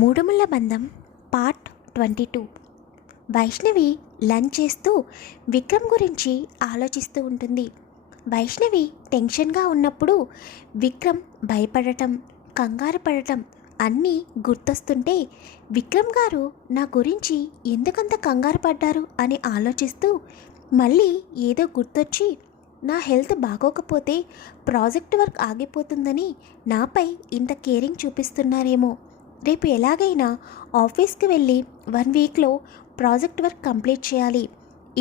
మూడుముళ్ళ బంధం part 22. Vaishnavi lunch చేస్తూ విక్రమ్ గురించి ఆలోచిస్తూ ఉంటుంది. వైష్ణవి టెన్షన్గా ఉన్నప్పుడు విక్రమ్ భయపడటం, కంగారు పడటం అన్నీ గుర్తొస్తుంటే విక్రమ్ గారు నా గురించి ఎందుకంత కంగారు పడ్డారు అని ఆలోచిస్తూ మళ్ళీ ఏదో గుర్తొచ్చి నా హెల్త్ బాగోకపోతే ప్రాజెక్ట్ వర్క్ ఆగిపోతుందని నాపై ఇంత కేరింగ్ చూపిస్తున్నారేమో, రేపు ఎలాగైనా ఆఫీస్కి వెళ్ళి 1 వీక్లో ప్రాజెక్ట్ వర్క్ కంప్లీట్ చేయాలి,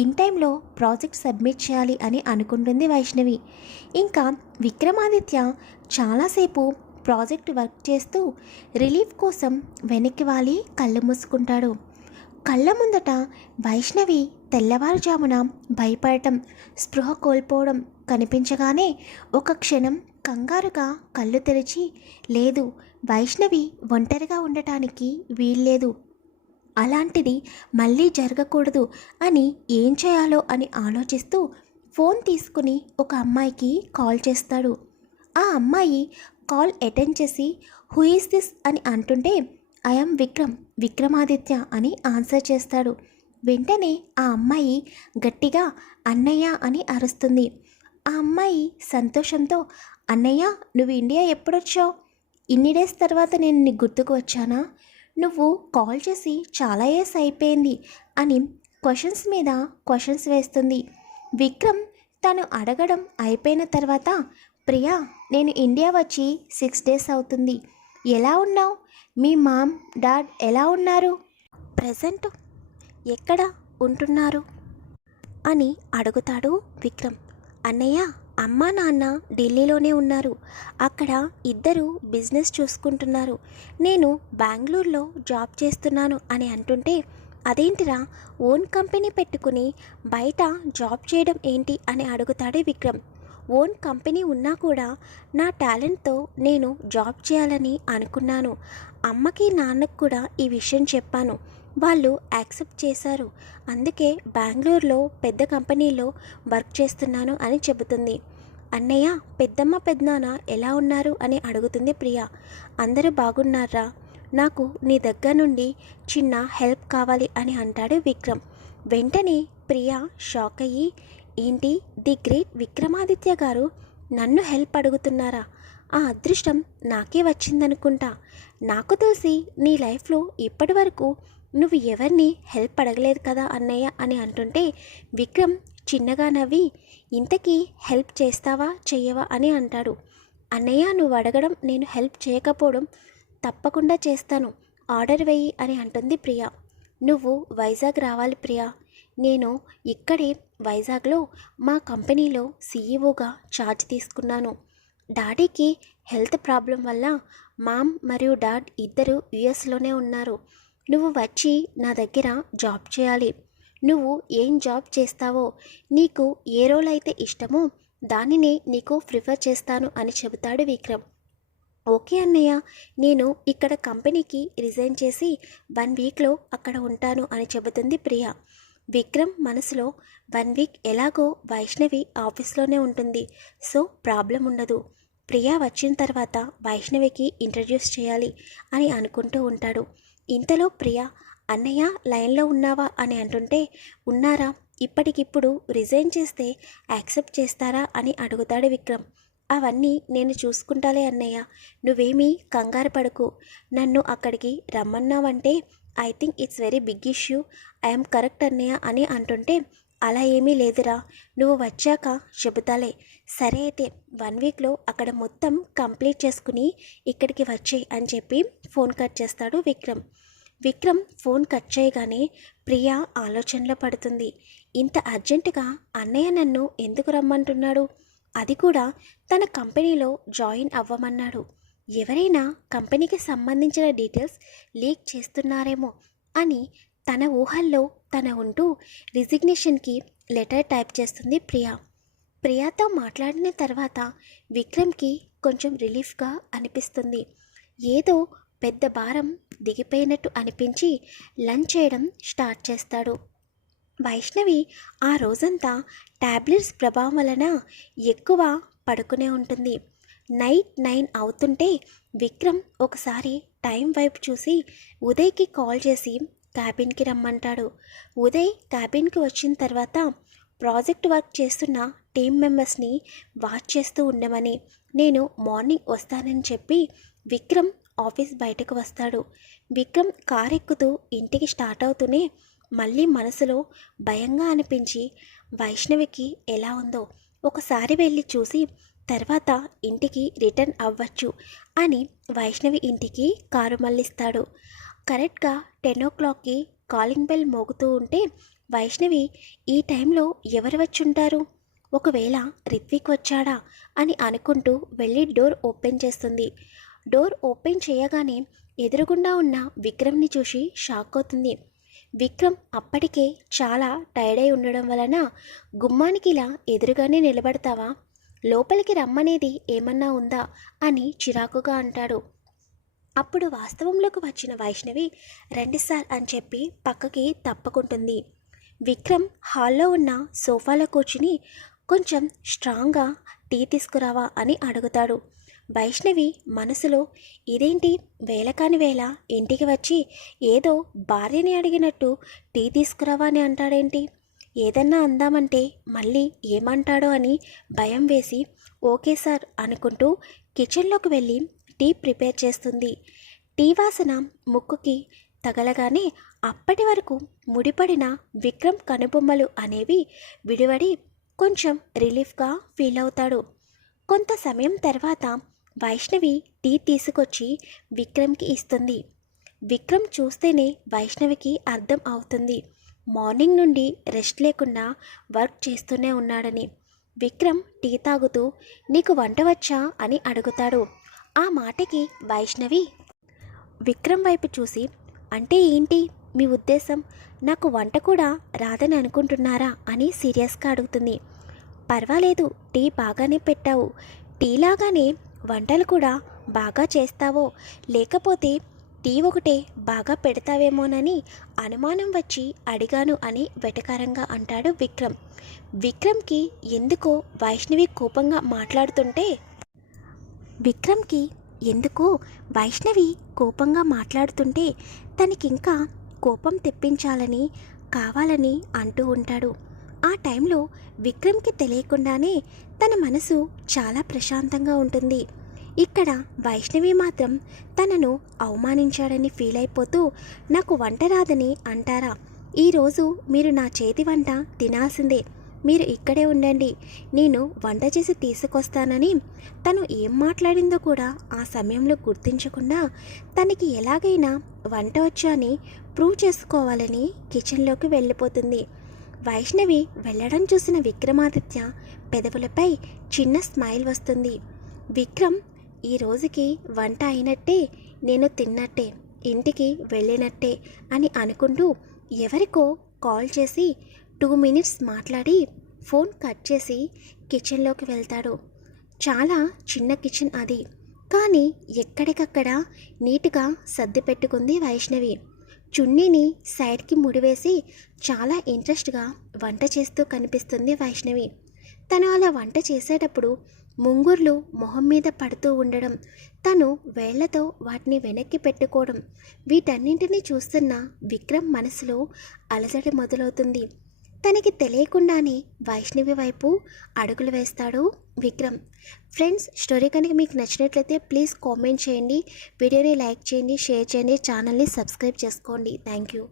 ఇన్ టైంలో ప్రాజెక్ట్ సబ్మిట్ చేయాలి అని అనుకుంటుంది వైష్ణవి. ఇంకా విక్రమాదిత్య చాలాసేపు ప్రాజెక్ట్ వర్క్ చేస్తూ రిలీఫ్ కోసం వెనక్కి వాలి కళ్ళు మూసుకుంటాడు. కళ్ళ ముందట వైష్ణవి తెల్లవారుజామున భయపడటం, స్పృహ కోల్పోవడం కనిపించగానే ఒక క్షణం కంగారుగా కళ్ళు తెరిచి, లేదు, వైష్ణవి ఒంటరిగా ఉండటానికి వీల్లేదు, అలాంటిది మళ్ళీ జరగకూడదు అని ఏం చేయాలో అని ఆలోచిస్తూ ఫోన్ తీసుకుని ఒక అమ్మాయికి కాల్ చేస్తాడు. ఆ అమ్మాయి కాల్ అటెండ్ చేసి హూ ఈస్ దిస్ అని అంటుంటే ఐఎమ్ విక్రమాదిత్య అని ఆన్సర్ చేస్తాడు. వెంటనే ఆ అమ్మాయి గట్టిగా అన్నయ్య అని అరుస్తుంది. ఆ అమ్మాయి సంతోషంతో, అన్నయ్య నువ్వు ఇండియా ఎప్పుడొచ్చావు? ఇన్ని డేస్ తర్వాత నేను నీకు గుర్తుకు వచ్చానా? నువ్వు కాల్ చేసి చాలా ఇయర్స్ అయిపోయింది అని క్వశ్చన్స్ మీద క్వశ్చన్స్ వేస్తుంది. విక్రమ్ తను అడగడం అయిపోయిన తర్వాత, ప్రియా నేను ఇండియా వచ్చి 6 డేస్ అవుతుంది, ఎలా ఉన్నావు? మీ మామ్ డాడ్ ఎలా ఉన్నారు? ప్రజెంట్ ఎక్కడ ఉంటున్నారు అని అడుగుతాడు విక్రమ్. అన్నయ్య అమ్మా నాన్న ఢిల్లీలోనే ఉన్నారు, అక్కడ ఇద్దరు బిజినెస్ చూసుకుంటున్నారు, నేను బెంగళూరులో జాబ్ చేస్తున్నాను అని అంటుంటే, అదేంటిరా ఓన్ కంపెనీ పెట్టుకుని బయట జాబ్ చేయడం ఏంటి అని అడుగుతాడు విక్రమ్. ఓన్ కంపెనీ ఉన్నా కూడా నా టాలెంట్తో నేను జాబ్ చేయాలని అనుకున్నాను, అమ్మకి నాన్నకు కూడా ఈ విషయం చెప్పాను, వాళ్ళు యాక్సెప్ట్ చేశారు, అందుకే బెంగళూరులో పెద్ద కంపెనీలో వర్క్ చేస్తున్నాను అని చెబుతుంది. అన్నయ్య పెద్దమ్మ పెద్దనాన్న ఎలా ఉన్నారు అని అడుగుతుంది ప్రియా. అందరూ బాగున్నారా, నాకు నీ దగ్గర నుండి చిన్న హెల్ప్ కావాలి అని అంటాడు విక్రమ్. వెంటనే ప్రియా షాక్ అయ్యి, ఏంటి ది గ్రేట్ విక్రమాదిత్య గారు నన్ను హెల్ప్ అడుగుతున్నారా? ఆ అదృష్టం నాకే వచ్చిందనుకుంటా. నాకు తెలిసి నీ లైఫ్లో ఇప్పటి వరకు నువ్వు ఎవరిని హెల్ప్ అడగలేదు కదా అన్నయ్య అని అంటుంటే విక్రమ్ చిన్నగా నవ్వి, ఇంతకీ హెల్ప్ చేస్తావా చెయ్యవా అని అంటాడు. అన్నయ్య నువ్వు అడగడం, నేను హెల్ప్ చేయకపోవడం తప్పకుండా చేస్తాను, ఆర్డర్ వెయ్యి అని అంటుంది ప్రియా. నువ్వు వైజాగ్ రావాలి ప్రియా, నేను ఇక్కడే వైజాగ్లో మా కంపెనీలో సీఈఓగా ఛార్జ్ తీసుకున్నాను. డాడీకి హెల్త్ ప్రాబ్లం వల్ల మామ్ మరియు డాడ్ ఇద్దరు యుఎస్లోనే ఉన్నారు. నువ్వు వచ్చి నా దగ్గర జాబ్ చేయాలి. నువ్వు ఏం జాబ్ చేస్తావో, నీకు ఏ రోల్ అయితే ఇష్టమో దానినే నీకు ప్రిఫర్ చేస్తాను అని చెబుతాడు విక్రమ్. ఓకే అన్నయ్య, నేను ఇక్కడ కంపెనీకి రిజైన్ చేసి 1 వీక్లో అక్కడ ఉంటాను అని చెబుతుంది ప్రియా. విక్రమ్ మనసులో 1 వీక్ ఎలాగో వైష్ణవి ఆఫీస్లోనే ఉంటుంది, సో ప్రాబ్లం ఉండదు, ప్రియా వచ్చిన తర్వాత వైష్ణవికి ఇంట్రడ్యూస్ చేయాలి అని అనుకుంటూ ఉంటాడు. ఇంతలో ప్రియా, అన్నయ్య లైన్లో ఉన్నావా అని అంటుంటే, ఉన్నారా, ఇప్పటికిప్పుడు రిజైన్ చేస్తే యాక్సెప్ట్ చేస్తారా అని అడుగుతాడు విక్రమ్. అవన్నీ నేను చూసుకుంటాలే అన్నయ్య, నువ్వేమీ కంగారు పడకు, నన్ను అక్కడికి రమ్మన్నావంటే I think it's very big issue, I'm correct అన్నయ్య అని అంటుంటే, అలా ఏమీ లేదురా, నువ్వు వచ్చాక చెబుతాలే, సరే అయితే 1 వీక్లో అక్కడ మొత్తం కంప్లీట్ చేసుకుని ఇక్కడికి వచ్చేయి అని చెప్పి ఫోన్ కట్ చేస్తాడు విక్రమ్. విక్రమ్ ఫోన్ కట్ చేయగానే ప్రియా ఆలోచనలో పడుతుంది. ఇంత అర్జెంటుగా అన్నయ్య నన్ను ఎందుకు రమ్మంటున్నాడు, అది కూడా తన కంపెనీలో జాయిన్ అవ్వమన్నాడు, ఎవరైనా కంపెనీకి సంబంధించిన డీటెయిల్స్ లీక్ చేస్తున్నారేమో అని తన ఊహల్లో తన ఉంటూ రిజిగ్నేషన్కి లెటర్ టైప్ చేస్తుంది ప్రియా. ప్రియాతో మాట్లాడిన తర్వాత విక్రమ్కి కొంచెం రిలీఫ్గా అనిపిస్తుంది. ఏదో పెద్ద భారం దిగిపోయినట్టు అనిపించి లంచ్ చేయడం స్టార్ట్ చేస్తాడు. వైష్ణవి ఆ రోజంతా టాబ్లెట్స్ ప్రభావం వలన ఎక్కువ పడుకునే ఉంటుంది. నైట్ 9 అవుతుంటే విక్రమ్ ఒకసారి టైం వైపు చూసి ఉదయ్కి కాల్ చేసి క్యాబిన్కి రమ్మంటాడు. ఉదయ్ క్యాబిన్కి వచ్చిన తర్వాత ప్రాజెక్ట్ వర్క్ చేస్తున్న టీం మెంబర్స్ని వాచ్ చేస్తూ ఉండమని, నేను మార్నింగ్ వస్తానని చెప్పి విక్రమ్ ఆఫీస్ బయటకు వస్తాడు. విక్రమ్ కార్ ఎక్కుతూ ఇంటికి స్టార్ట్ అవుతూనే మళ్ళీ మనసులో భయంగా అనిపించి వైష్ణవికి ఎలా ఉందో ఒకసారి వెళ్ళి చూసి తర్వాత ఇంటికి రిటర్న్ అవ్వచ్చు అని వైష్ణవి ఇంటికి కారు మళ్ళిస్తాడు. కరెక్ట్గా 10 o'clockకి కాలింగ్ బెల్ మోగుతూ ఉంటే వైష్ణవి ఈ టైంలో ఎవరు వచ్చుంటారు, ఒకవేళ రిత్విక్ వచ్చాడా అని అనుకుంటూ వెళ్ళి డోర్ ఓపెన్ చేస్తుంది. డోర్ ఓపెన్ చేయగానే ఎదురుగుండా ఉన్న విక్రమ్ని చూసి షాక్ అవుతుంది. విక్రమ్ అప్పటికే చాలా టైర్డ్ అయి ఉండడం వలన గుమ్మానికి ఇలా ఎదురుగానే నిలబడతావా, లోపలికి రమ్మనేది ఏమన్నా ఉందా అని చిరాకుగా అంటాడు. అప్పుడు వాస్తవంలోకి వచ్చిన వైష్ణవి రండి సార్ అని చెప్పి పక్కకి తప్పుకుంటుంది. విక్రమ్ హాల్లో ఉన్న సోఫాలో కూర్చుని కొంచెం స్ట్రాంగ్గా టీ తీసుకురావా అని అడుగుతాడు. వైష్ణవి మనసులో ఇదేంటి వేళకాని వేళ ఇంటికి వచ్చి ఏదో భార్యని అడిగినట్టు టీ తీసుకురావా అని అంటాడేంటి, ఏదన్నా అందామంటే మళ్ళీ ఏమంటాడో అని భయం వేసి ఓకే సార్ అనుకుంటూ కిచెన్లోకి వెళ్ళి టీ ప్రిపేర్ చేస్తుంది. టీ వాసన ముక్కుకి తగలగానే అప్పటి వరకు ముడిపడిన విక్రమ్ కనుబొమ్మలు అనేవి విడివడి కొంచెం రిలీఫ్గా ఫీల్ అవుతాడు. కొంత సమయం తర్వాత వైష్ణవి టీ తీసుకొచ్చి విక్రమ్కి ఇస్తుంది. విక్రమ్ చూస్తేనే వైష్ణవికి అర్థం అవుతుంది మార్నింగ్ నుండి రెస్ట్ లేకుండా వర్క్ చేస్తూనే ఉన్నాడని. విక్రమ్ టీ తాగుతూ నీకు వంట వచ్చా అని అడుగుతాడు. ఆ మాటకి వైష్ణవి విక్రమ్ వైపు చూసి అంటే ఏంటి మీ ఉద్దేశం, నాకు వంట కూడా రాదని అనుకుంటున్నారా అని సీరియస్గా అడుగుతుంది. పర్వాలేదు, టీ బాగానే పెట్టావు, టీలాగానే వంటలు కూడా బాగా చేస్తావో లేకపోతే టీ ఒకటే బాగా పెడతావేమోనని అనుమానం వచ్చి అడిగాను అని వెటకారంగా అంటాడు విక్రమ్. విక్రమ్కి ఎందుకో వైష్ణవి కోపంగా మాట్లాడుతుంటే తనకింకా కోపం తెప్పించాలని కావాలని అంటూ ఉంటాడు. ఆ టైంలో విక్రమ్కి తెలియకుండానే తన మనసు చాలా ప్రశాంతంగా ఉంటుంది. ఇక్కడ వైష్ణవి మాత్రం తనను అవమానించాడని ఫీల్ అయిపోతూ నాకు వంట రాదని అంటారా, ఈరోజు మీరు నా చేతి వంట తినాల్సిందే, మీరు ఇక్కడే ఉండండి, నేను వంట చేసి తీసుకొస్తానని తను ఏం మాట్లాడిందో కూడా ఆ సమయంలో గుర్తించకుండా తనకి ఎలాగైనా వంట వచ్చని ప్రూవ్ చేసుకోవాలని కిచెన్లోకి వెళ్ళిపోతుంది. వైష్ణవి వెళ్ళడం చూసిన విక్రమాదిత్య పెదవులపై చిన్న స్మైల్ వస్తుంది. విక్రమ్ ఈ రోజుకి వంట అయినట్టే, నేను తిన్నట్టే, ఇంటికి వెళ్ళినట్టే అని అనుకుంటూ ఎవరికో కాల్ చేసి 2 minutes మాట్లాడి ఫోన్ కట్ చేసి కిచెన్లోకి వెళ్తాడు. చాలా చిన్న కిచెన్ అది, కానీ ఎక్కడికక్కడ నీట్గా సర్ది పెట్టుకుంది వైష్ణవి. చున్నీని సైడ్కి ముడివేసి చాలా ఇంట్రెస్ట్గా వంట చేస్తూ కనిపిస్తుంది వైష్ణవి. తను అలా వంట చేసేటప్పుడు ముంగుర్లు మొహం మీద పడుతూ ఉండడం, తను వేళ్లతో వాటిని వెనక్కి పెట్టుకోవడం, వీటన్నింటినీ చూస్తున్న విక్రమ్ మనసులో అలజడి మొదలవుతుంది. తనకి తెలియకుండానే వైష్ణవి వైపు అడుగులు వేస్తాడు విక్రమ్. ఫ్రెండ్స్, స్టోరీ కనుక మీకు నచ్చినట్లయితే ప్లీజ్ కామెంట్ చేయండి, వీడియోని లైక్ చేయండి, షేర్ చేయండి, ఛానల్ని సబ్స్క్రైబ్ చేసుకోండి. Thank you.